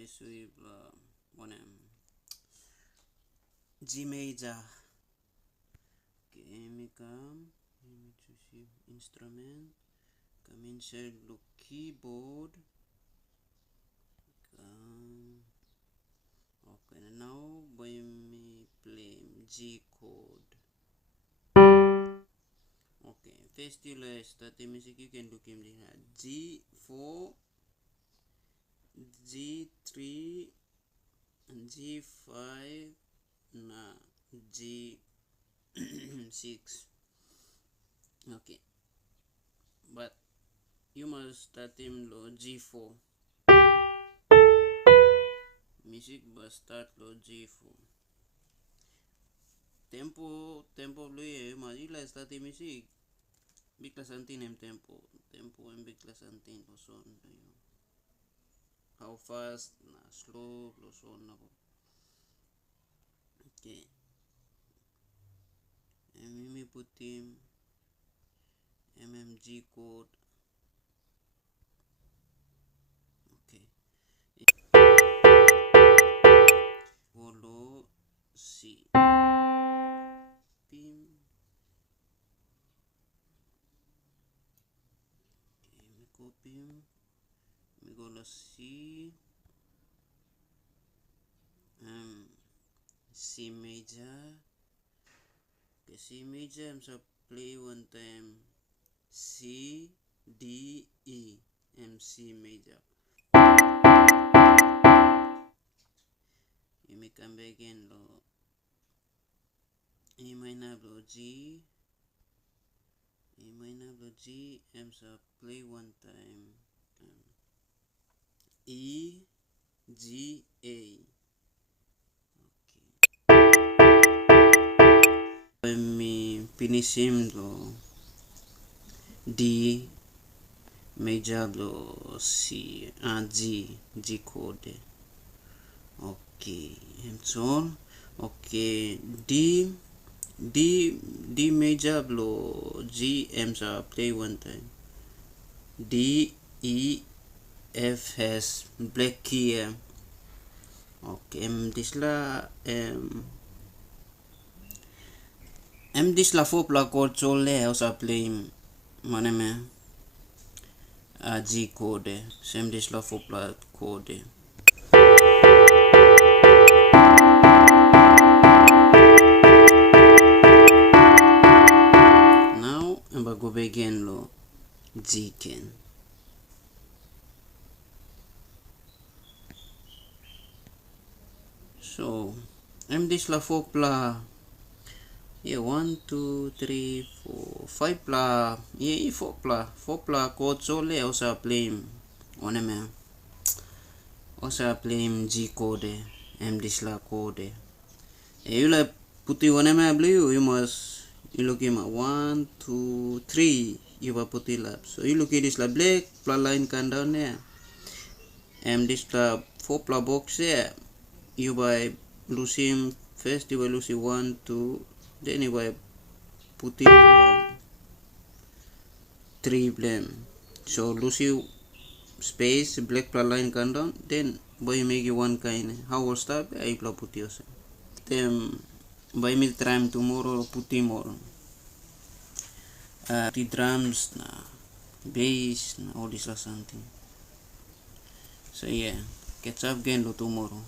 misui one G major. Okay, me come. Let me choose instrument. Come inside the keyboard. Come. Okay, now by me play G chord. Okay, first you start the music. You can look him there. G4, G3, G5, na G6. Okay, but you must start him low G4. Music must start low G4. Tempo lo ye mas ila start music. Bigla santin em tempo em bigla santin lo son. How fast na slow lo son na. Okay. Me put him MMG chord. Okay. Follow C. Pim. Okay, me copy him. Me go to C. C major. Okay, C major. I'm so play one time. C D E M C major. You may come back again low. E minor low G. E minor low G. I'm so play one time. E G A. Okay. Me finish him low. D major low C G chord. Okay, and so on. Okay, D major low G M so play one time. D E F has black key. Okay, this la this la 4 pla chord chole also play mane me G chord. Same this la 4 pla chord. Now I'm go begin lo G can. So this la 4 pla. Yeah, 1, 2, 3, 4, 5 pla. Yeah, 4 pla chord sole also play one me. Also play G chord. This la chord. You like put one me blue. You must look him 1, 2, 3. You will put it up. So you look at this la black pla line can down there. This la 4 pla box there. You by lose him first. You will lose 1, 2. Then you will put it 3 blame. So lose you space black pla line can down. Then boy make you one kind. How will stop? I will put yourself. Then by me try tomorrow put more. The drums na bass na all this or something. So yeah, catch up again tomorrow.